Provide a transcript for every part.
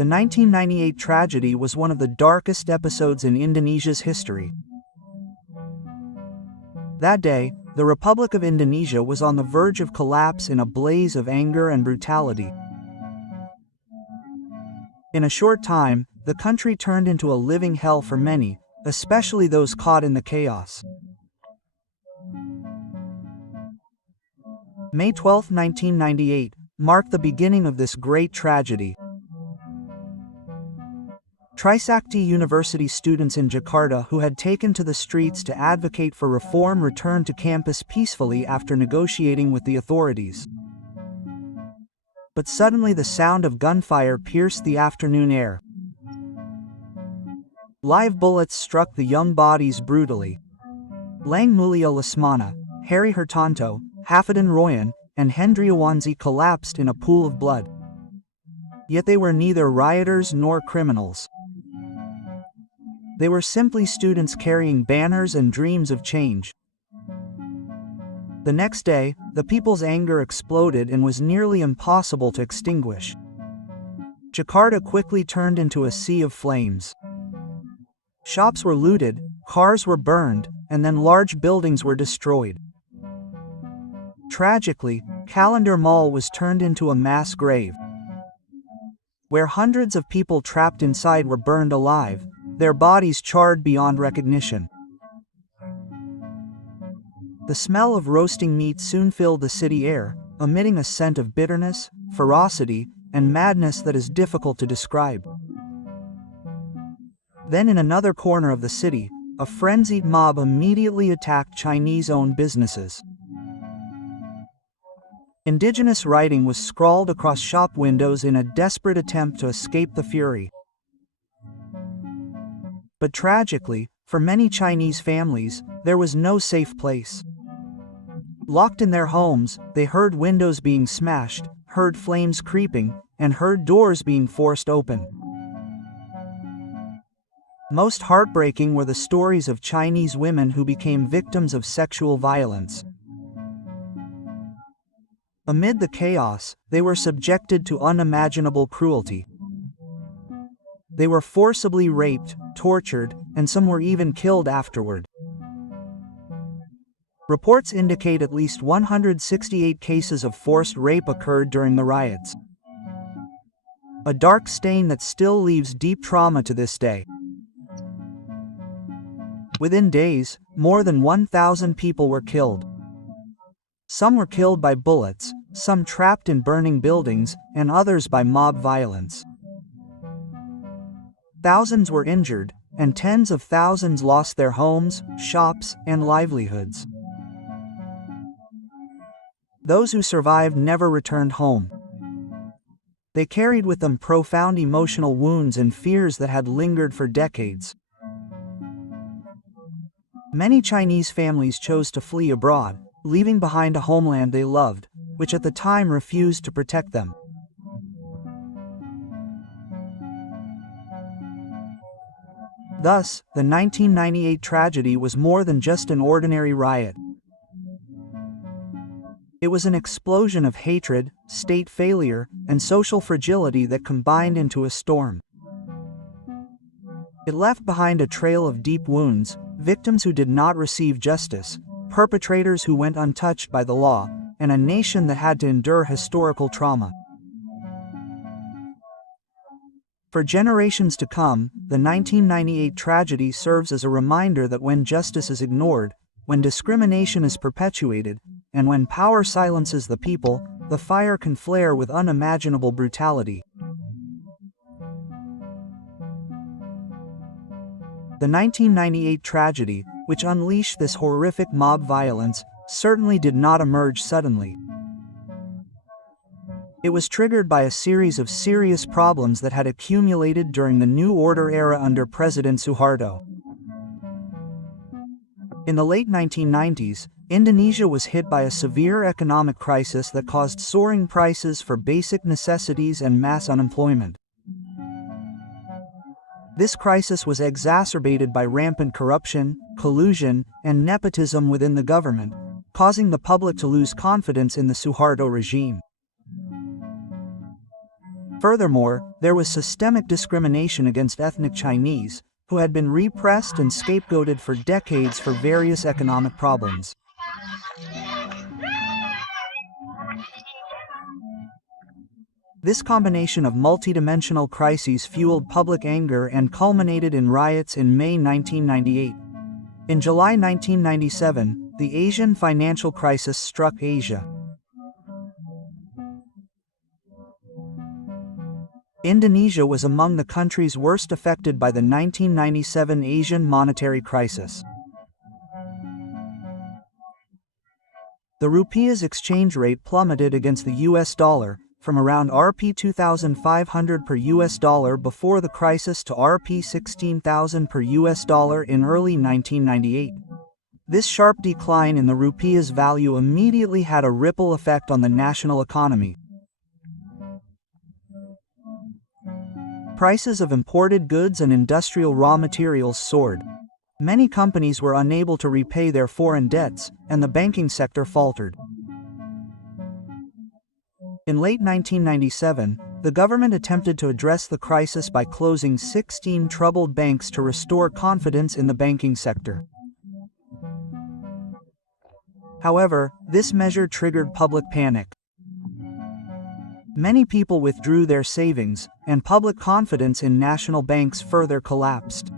The 1998 tragedy was one of the darkest episodes in Indonesia's history. That day, the Republic of Indonesia was on the verge of collapse in a blaze of anger and brutality. In a short time, the country turned into a living hell for many, especially those caught in the chaos. May 12, 1998, marked the beginning of this great tragedy. Trisakti University students in Jakarta who had taken to the streets to advocate for reform returned to campus peacefully after negotiating with the authorities. But suddenly the sound of gunfire pierced the afternoon air. Live bullets struck the young bodies brutally. Lang Mulia Lesmana, Harry Hertanto, Hafidin Royan, and Hendriawanzi collapsed in a pool of blood. Yet they were neither rioters nor criminals. They were simply students carrying banners and dreams of change. The next day, the people's anger exploded and was nearly impossible to extinguish. Jakarta quickly turned into a sea of flames. Shops were looted, cars were burned, and then large buildings were destroyed. Tragically, Calendar Mall was turned into a mass grave, where hundreds of people trapped inside were burned alive, their bodies charred beyond recognition. The smell of roasting meat soon filled the city air, emitting a scent of bitterness, ferocity, and madness that is difficult to describe. Then in another corner of the city, a frenzied mob immediately attacked Chinese-owned businesses. Indigenous writing was scrawled across shop windows in a desperate attempt to escape the fury. But tragically, for many Chinese families, there was no safe place. Locked in their homes, they heard windows being smashed, heard flames creeping, and heard doors being forced open. Most heartbreaking were the stories of Chinese women who became victims of sexual violence. Amid the chaos, they were subjected to unimaginable cruelty. They were forcibly raped, tortured, and some were even killed afterward. Reports indicate at least 168 cases of forced rape occurred during the riots. A dark stain that still leaves deep trauma to this day. Within days, more than 1,000 people were killed. Some were killed by bullets, some trapped in burning buildings, and others by mob violence. Thousands were injured, and tens of thousands lost their homes, shops, and livelihoods. Those who survived never returned home. They carried with them profound emotional wounds and fears that had lingered for decades. Many Chinese families chose to flee abroad, leaving behind a homeland they loved, which at the time refused to protect them. Thus, the 1998 tragedy was more than just an ordinary riot. It was an explosion of hatred, state failure, and social fragility that combined into a storm. It left behind a trail of deep wounds, victims who did not receive justice, perpetrators who went untouched by the law, and a nation that had to endure historical trauma. For generations to come, the 1998 tragedy serves as a reminder that when justice is ignored, when discrimination is perpetuated, and when power silences the people, the fire can flare with unimaginable brutality. The 1998 tragedy, which unleashed this horrific mob violence, certainly did not emerge suddenly. It was triggered by a series of serious problems that had accumulated during the New Order era under President Suharto. In the late 1990s, Indonesia was hit by a severe economic crisis that caused soaring prices for basic necessities and mass unemployment. This crisis was exacerbated by rampant corruption, collusion, and nepotism within the government, causing the public to lose confidence in the Suharto regime. Furthermore, there was systemic discrimination against ethnic Chinese, who had been repressed and scapegoated for decades for various economic problems. This combination of multidimensional crises fueled public anger and culminated in riots in May 1998. In July 1997, the Asian financial crisis struck Asia. Indonesia was among the countries worst affected by the 1997 Asian monetary crisis. The rupiah's exchange rate plummeted against the US dollar, from around Rp 2,500 per US dollar before the crisis to Rp 16,000 per US dollar in early 1998. This sharp decline in the rupiah's value immediately had a ripple effect on the national economy. Prices of imported goods and industrial raw materials soared. Many companies were unable to repay their foreign debts, and the banking sector faltered. In late 1997, the government attempted to address the crisis by closing 16 troubled banks to restore confidence in the banking sector. However, this measure triggered public panic. Many people withdrew their savings, and public confidence in national banks further collapsed.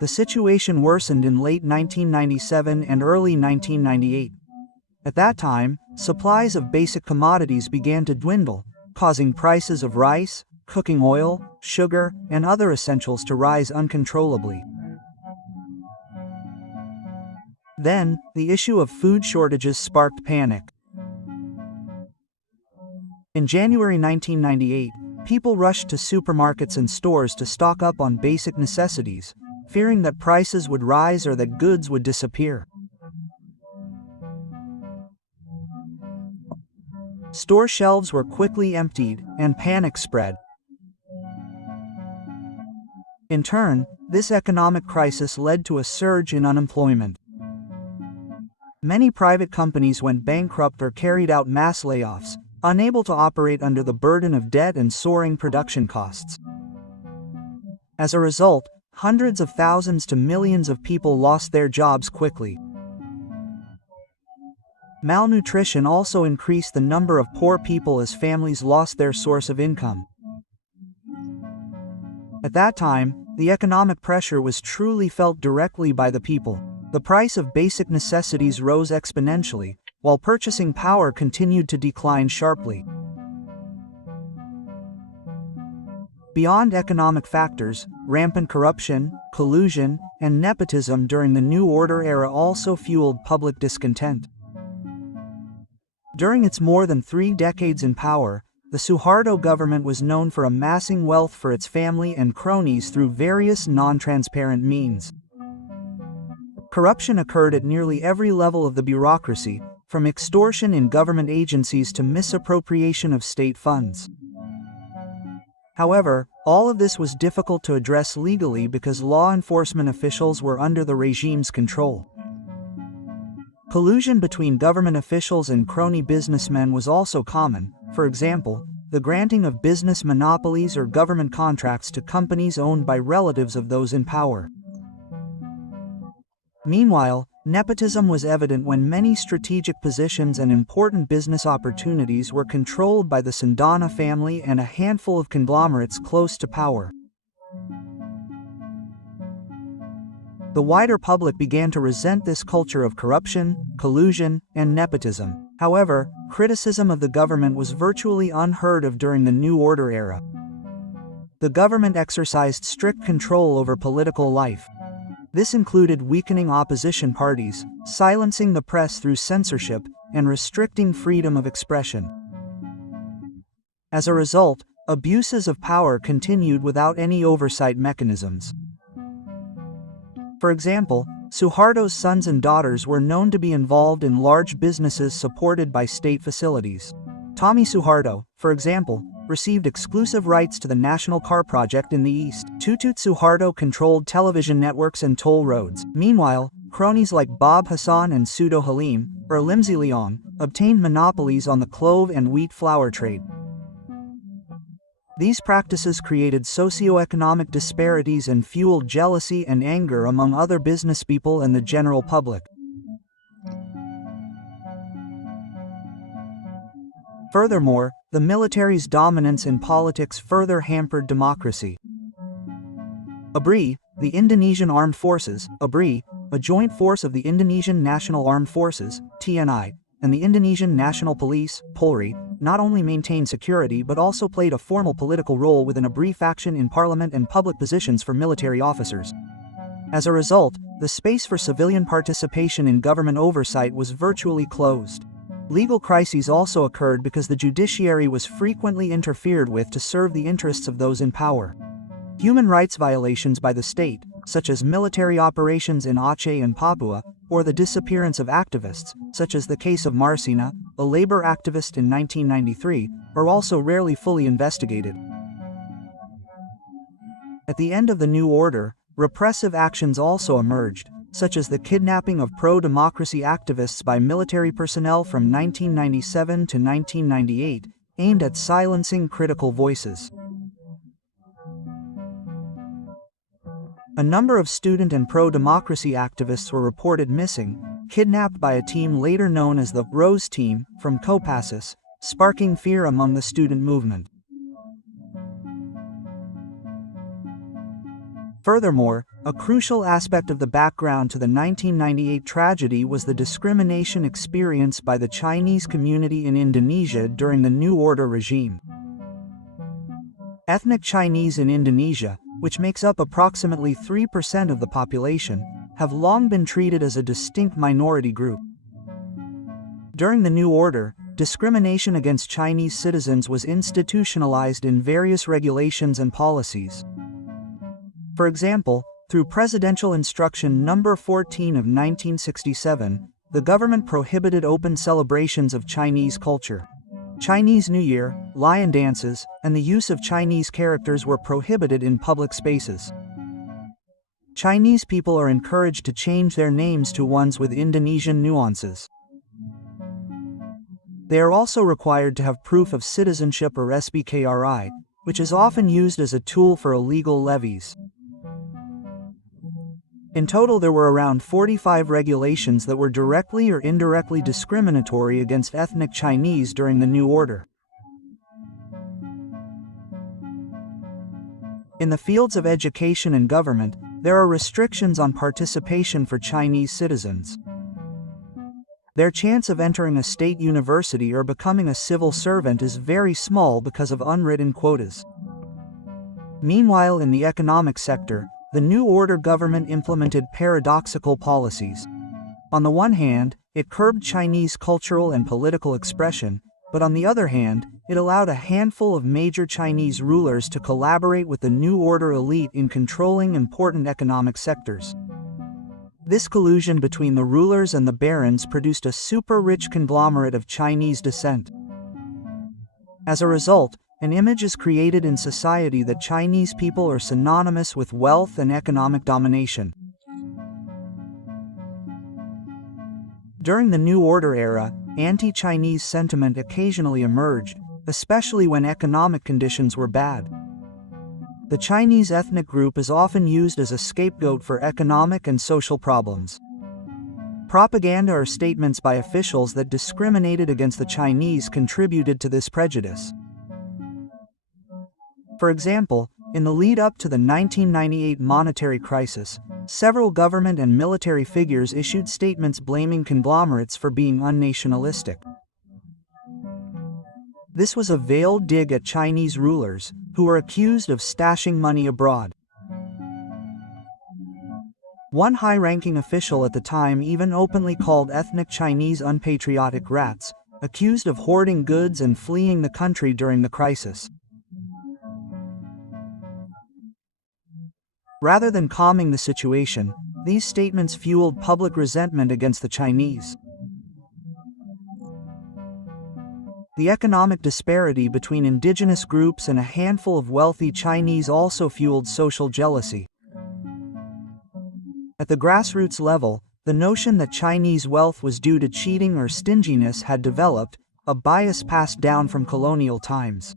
The situation worsened in late 1997 and early 1998. At that time, supplies of basic commodities began to dwindle, causing prices of rice, cooking oil, sugar, and other essentials to rise uncontrollably. Then, the issue of food shortages sparked panic. In January 1998, people rushed to supermarkets and stores to stock up on basic necessities, fearing that prices would rise or that goods would disappear. Store shelves were quickly emptied, and panic spread. In turn, this economic crisis led to a surge in unemployment. Many private companies went bankrupt or carried out mass layoffs, unable to operate under the burden of debt and soaring production costs. As a result, hundreds of thousands to millions of people lost their jobs quickly. Malnutrition also increased the number of poor people as families lost their source of income. At that time, the economic pressure was truly felt directly by the people. The price of basic necessities rose exponentially, while purchasing power continued to decline sharply. Beyond economic factors, rampant corruption, collusion, and nepotism during the New Order era also fueled public discontent. During its more than 3 decades in power, the Suharto government was known for amassing wealth for its family and cronies through various non-transparent means. Corruption occurred at nearly every level of the bureaucracy, from extortion in government agencies to misappropriation of state funds. However, all of this was difficult to address legally because law enforcement officials were under the regime's control. Collusion between government officials and crony businessmen was also common, for example, the granting of business monopolies or government contracts to companies owned by relatives of those in power. Meanwhile, nepotism was evident when many strategic positions and important business opportunities were controlled by the Sandana family and a handful of conglomerates close to power. The wider public began to resent this culture of corruption, collusion, and nepotism. However, criticism of the government was virtually unheard of during the New Order era. The government exercised strict control over political life. This included weakening opposition parties, silencing the press through censorship, and restricting freedom of expression. As a result, abuses of power continued without any oversight mechanisms. For example, Suharto's sons and daughters were known to be involved in large businesses supported by state facilities. Tommy Suharto, for example, received exclusive rights to the National Car Project in the East. Tutut Suharto controlled television networks and toll roads. Meanwhile, cronies like Bob Hassan and Pseudo Halim, or Limzi Leong, obtained monopolies on the clove and wheat flour trade. These practices created socioeconomic disparities and fueled jealousy and anger among other businesspeople and the general public. Furthermore, the military's dominance in politics further hampered democracy. ABRI, the Indonesian Armed Forces, ABRI, a joint force of the Indonesian National Armed Forces, TNI, and the Indonesian National Police, Polri, not only maintained security but also played a formal political role within ABRI faction in parliament and public positions for military officers. As a result, the space for civilian participation in government oversight was virtually closed. Legal crises also occurred because the judiciary was frequently interfered with to serve the interests of those in power. Human rights violations by the state, such as military operations in Aceh and Papua, or the disappearance of activists, such as the case of Marcina, a labor activist in 1993, are also rarely fully investigated. At the end of the new order, repressive actions also emerged, such as the kidnapping of pro-democracy activists by military personnel from 1997 to 1998, aimed at silencing critical voices. A number of student and pro-democracy activists were reported missing, kidnapped by a team later known as the Rose Team from Kopassus, sparking fear among the student movement. Furthermore, a crucial aspect of the background to the 1998 tragedy was the discrimination experienced by the Chinese community in Indonesia during the New Order regime. Ethnic Chinese in Indonesia, which makes up approximately 3% of the population, have long been treated as a distinct minority group. During the New Order, discrimination against Chinese citizens was institutionalized in various regulations and policies. For example, through Presidential Instruction No. 14 of 1967, the government prohibited open celebrations of Chinese culture. Chinese New Year, lion dances, and the use of Chinese characters were prohibited in public spaces. Chinese people are encouraged to change their names to ones with Indonesian nuances. They are also required to have proof of citizenship or SBKRI, which is often used as a tool for illegal levies. In total, there were around 45 regulations that were directly or indirectly discriminatory against ethnic Chinese during the New Order. In the fields of education and government, there are restrictions on participation for Chinese citizens. Their chance of entering a state university or becoming a civil servant is very small because of unwritten quotas. Meanwhile, in the economic sector, the New Order government implemented paradoxical policies. On the one hand, it curbed Chinese cultural and political expression, but on the other hand, it allowed a handful of major Chinese rulers to collaborate with the New Order elite in controlling important economic sectors. This collusion between the rulers and the barons produced a super-rich conglomerate of Chinese descent. As a result, an image is created in society that Chinese people are synonymous with wealth and economic domination. During the New Order era, anti-Chinese sentiment occasionally emerged, especially when economic conditions were bad. The Chinese ethnic group is often used as a scapegoat for economic and social problems. Propaganda or statements by officials that discriminated against the Chinese contributed to this prejudice. For example, in the lead-up to the 1998 monetary crisis, several government and military figures issued statements blaming conglomerates for being unnationalistic. This was a veiled dig at Chinese rulers, who were accused of stashing money abroad. One high-ranking official at the time even openly called ethnic Chinese unpatriotic rats, accused of hoarding goods and fleeing the country during the crisis. Rather than calming the situation, these statements fueled public resentment against the Chinese. The economic disparity between indigenous groups and a handful of wealthy Chinese also fueled social jealousy. At the grassroots level, The notion that Chinese wealth was due to cheating or stinginess had developed, a bias passed down from colonial times.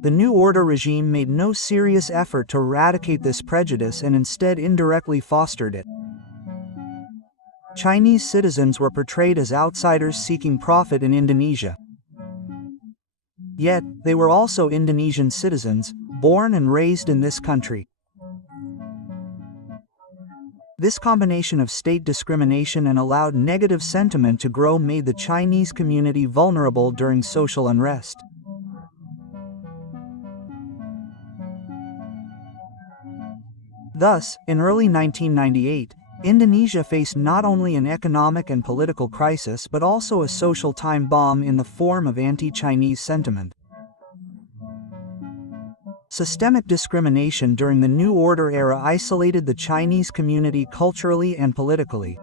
The New Order regime made no serious effort to eradicate this prejudice and instead indirectly fostered it. Chinese citizens were portrayed as outsiders seeking profit in Indonesia. Yet, they were also Indonesian citizens, born and raised in this country. This combination of state discrimination and allowed negative sentiment to grow made the Chinese community vulnerable during social unrest. Thus, in early 1998, Indonesia faced not only an economic and political crisis but also a social time bomb in the form of anti-Chinese sentiment. Systemic discrimination during the New Order era isolated the Chinese community culturally and politically.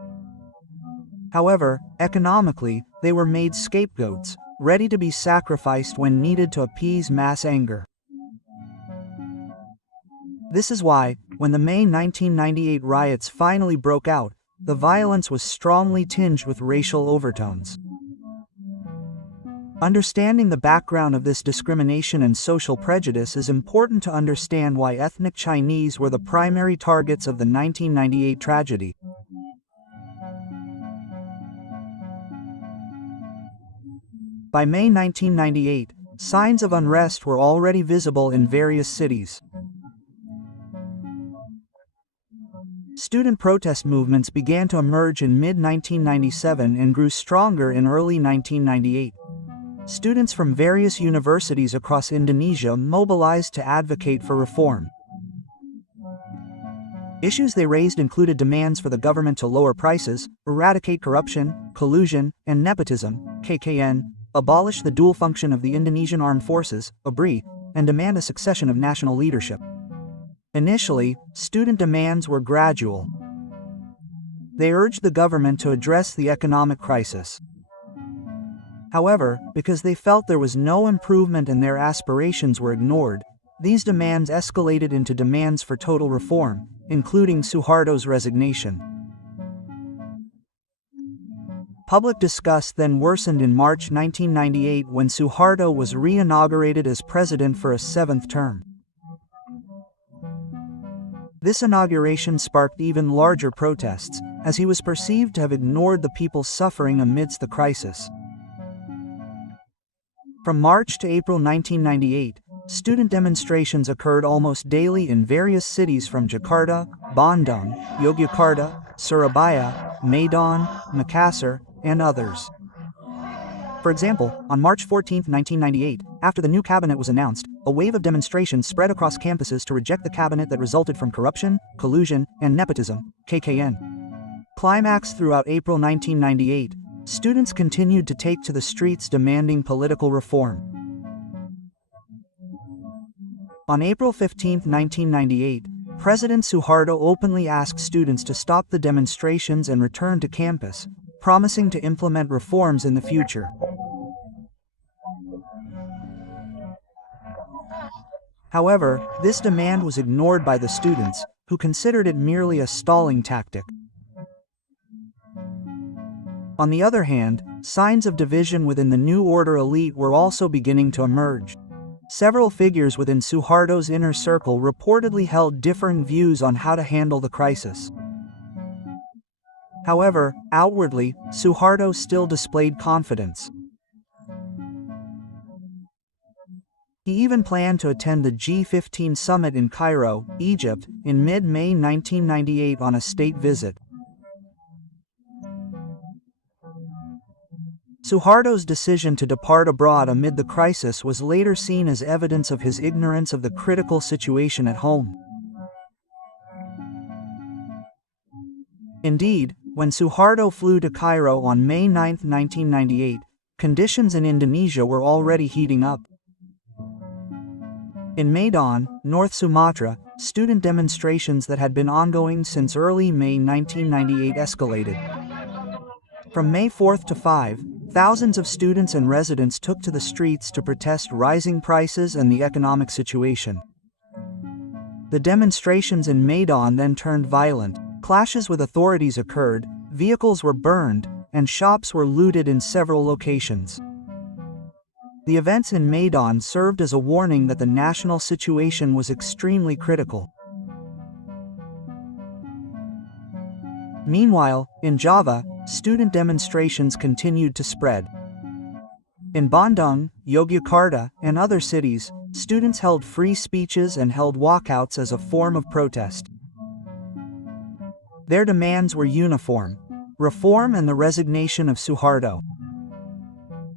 However, economically, they were made scapegoats, ready to be sacrificed when needed to appease mass anger. This is why, when the May 1998 riots finally broke out, the violence was strongly tinged with racial overtones. Understanding the background of this discrimination and social prejudice is important to understand why ethnic Chinese were the primary targets of the 1998 tragedy. By May 1998, signs of unrest were already visible in various cities. Student protest movements began to emerge in mid-1997 and grew stronger in early 1998. Students from various universities across Indonesia mobilized to advocate for reform. Issues they raised included demands for the government to lower prices, eradicate corruption, collusion, and nepotism, KKN, abolish the dual function of the Indonesian Armed Forces, ABRI, and demand a succession of national leadership. Initially, student demands were gradual. They urged the government to address the economic crisis. However, because they felt there was no improvement and their aspirations were ignored, these demands escalated into demands for total reform, including Suharto's resignation. Public disgust then worsened in March 1998 when Suharto was re-inaugurated as president for a seventh term. This inauguration sparked even larger protests, as he was perceived to have ignored the people's suffering amidst the crisis. From March to April 1998, student demonstrations occurred almost daily in various cities from Jakarta, Bandung, Yogyakarta, Surabaya, Medan, Makassar, and others. For example, on March 14, 1998, after the new cabinet was announced, a wave of demonstrations spread across campuses to reject the cabinet that resulted from corruption, collusion, and nepotism, KKN. Climaxed throughout April 1998, students continued to take to the streets demanding political reform. On April 15, 1998, President Suharto openly asked students to stop the demonstrations and return to campus, promising to implement reforms in the future. However, this demand was ignored by the students, who considered it merely a stalling tactic. On the other hand, signs of division within the New Order elite were also beginning to emerge. Several figures within Suharto's inner circle reportedly held differing views on how to handle the crisis. However, outwardly, Suharto still displayed confidence. He even planned to attend the G15 summit in Cairo, Egypt, in mid-May 1998 on a state visit. Suharto's decision to depart abroad amid the crisis was later seen as evidence of his ignorance of the critical situation at home. Indeed, when Suharto flew to Cairo on May 9, 1998, conditions in Indonesia were already heating up. In Medan, North Sumatra, student demonstrations that had been ongoing since early May 1998 escalated. From May 4 to 5, thousands of students and residents took to the streets to protest rising prices and the economic situation. The demonstrations in Medan then turned violent, Clashes with authorities occurred, vehicles were burned, and shops were looted in several locations. The events in Maidan served as a warning that the national situation was extremely critical. Meanwhile, in Java, student demonstrations continued to spread. In Bandung, Yogyakarta, and other cities, students held free speeches and held walkouts as a form of protest. Their demands were uniform: reform and the resignation of Suharto.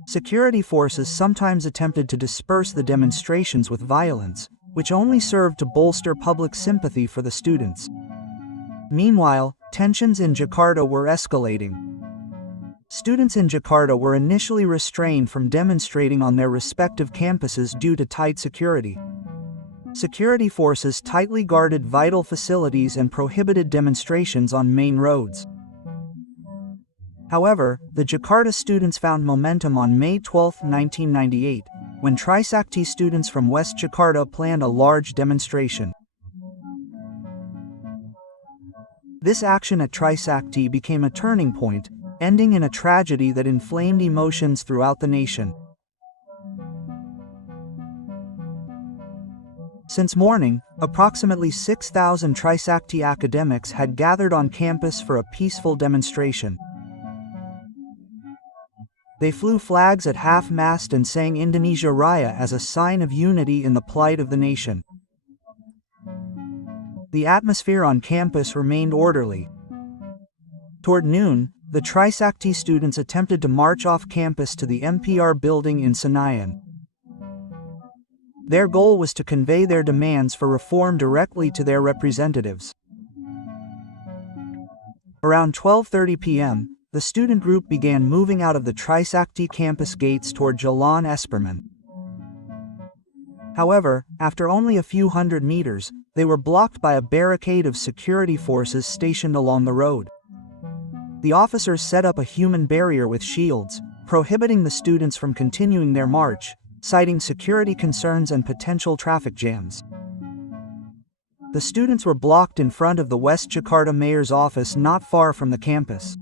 Security forces sometimes attempted to disperse the demonstrations with violence, which only served to bolster public sympathy for the students. Meanwhile, tensions in Jakarta were escalating. Students in Jakarta were initially restrained from demonstrating on their respective campuses due to tight security. Security forces tightly guarded vital facilities and prohibited demonstrations on main roads. However, the Jakarta students found momentum on May 12, 1998, when Trisakti students from West Jakarta planned a large demonstration. This action at Trisakti became a turning point, ending in a tragedy that inflamed emotions throughout the nation. Since morning, approximately 6,000 Trisakti academics had gathered on campus for a peaceful demonstration. They flew flags at half-mast and sang Indonesia Raya as a sign of unity in the plight of the nation. The atmosphere on campus remained orderly. Toward noon, the Trisakti students attempted to march off campus to the MPR building in Senayan. Their goal was to convey their demands for reform directly to their representatives. Around 12:30 p.m., the student group began moving out of the Trisakti campus gates toward Jalan Esperman. However, after only a few hundred meters, they were blocked by a barricade of security forces stationed along the road. The officers set up a human barrier with shields, prohibiting the students from continuing their march, citing security concerns and potential traffic jams. The students were blocked in front of the West Jakarta mayor's office not far from the campus.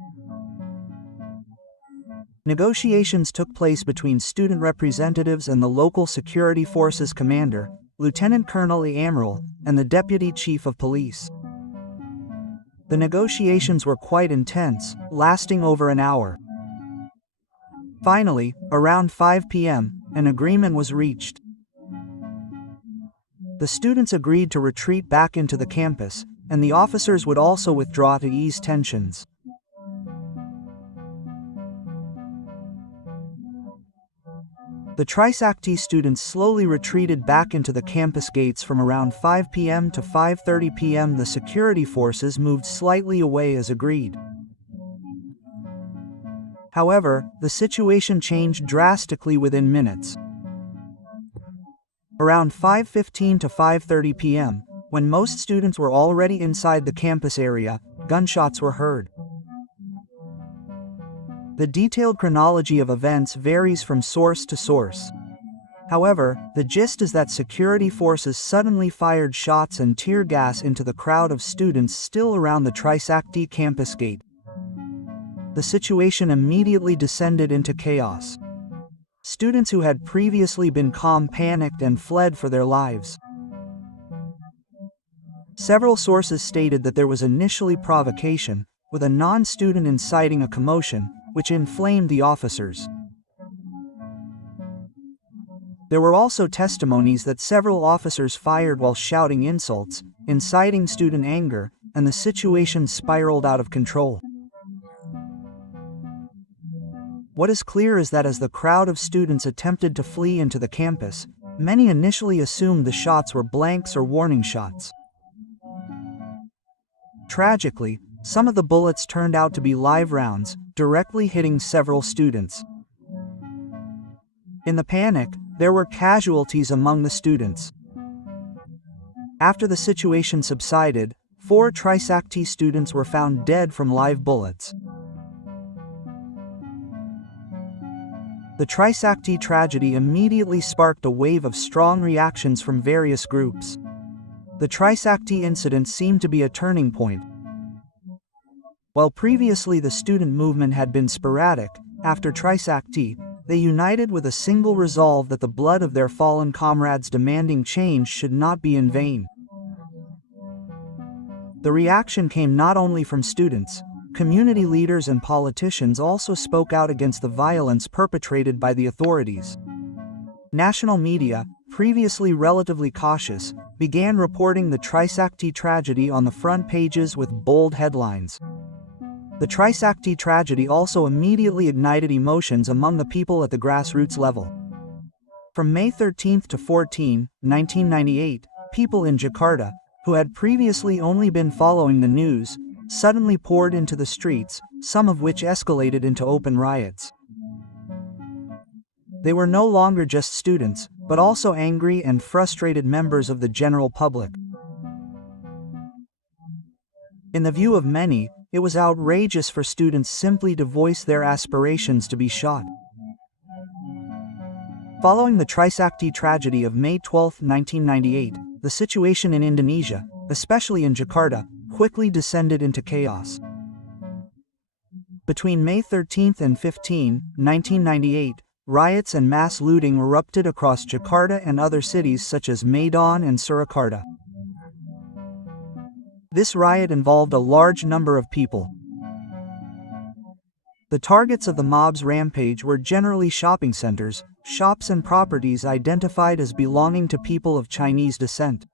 Negotiations took place between student representatives and the local security forces commander, Lieutenant Colonel Amrul, and the deputy chief of police. The negotiations were quite intense, lasting over an hour. Finally, around 5 p.m., an agreement was reached. The students agreed to retreat back into the campus, and the officers would also withdraw to ease tensions. The Trisakti students slowly retreated back into the campus gates. From around 5 p.m. to 5:30 p.m. the security forces moved slightly away as agreed. However, the situation changed drastically within minutes. Around 5:15 to 5:30 p.m., when most students were already inside the campus area, gunshots were heard. The detailed chronology of events varies from source to source. However, the gist is that security forces suddenly fired shots and tear gas into the crowd of students still around the Trisakti campus gate. The situation immediately descended into chaos. Students who had previously been calm panicked and fled for their lives. Several sources stated that there was initially provocation, with a non-student inciting a commotion, which inflamed the officers. There were also testimonies that several officers fired while shouting insults, inciting student anger, and the situation spiraled out of control. What is clear is that as the crowd of students attempted to flee into the campus, many initially assumed the shots were blanks or warning shots. Tragically, some of the bullets turned out to be live rounds, directly hitting several students. In the panic, there were casualties among the students. After the situation subsided, 4 Trisakti students were found dead from live bullets. The Trisakti tragedy immediately sparked a wave of strong reactions from various groups. The Trisakti incident seemed to be a turning point. While previously the student movement had been sporadic, after Tragedi, they united with a single resolve that the blood of their fallen comrades demanding change should not be in vain. The reaction came not only from students. Community leaders and politicians also spoke out against the violence perpetrated by the authorities. National media, previously relatively cautious, began reporting the Tragedi tragedy on the front pages with bold headlines. The Tragedi tragedy also immediately ignited emotions among the people at the grassroots level. From May 13 to 14, 1998, people in Jakarta, who had previously only been following the news, suddenly poured into the streets, some of which escalated into open riots. They were no longer just students, but also angry and frustrated members of the general public. In the view of many, it was outrageous for students simply to voice their aspirations to be shot. Following the Tragedi tragedy of May 12, 1998, the situation in Indonesia, especially in Jakarta, quickly descended into chaos. Between May 13 and 15, 1998, riots and mass looting erupted across Jakarta and other cities such as Medan and Surakarta. This riot involved a large number of people. The targets of the mob's rampage were generally shopping centers, shops and properties identified as belonging to people of Chinese descent.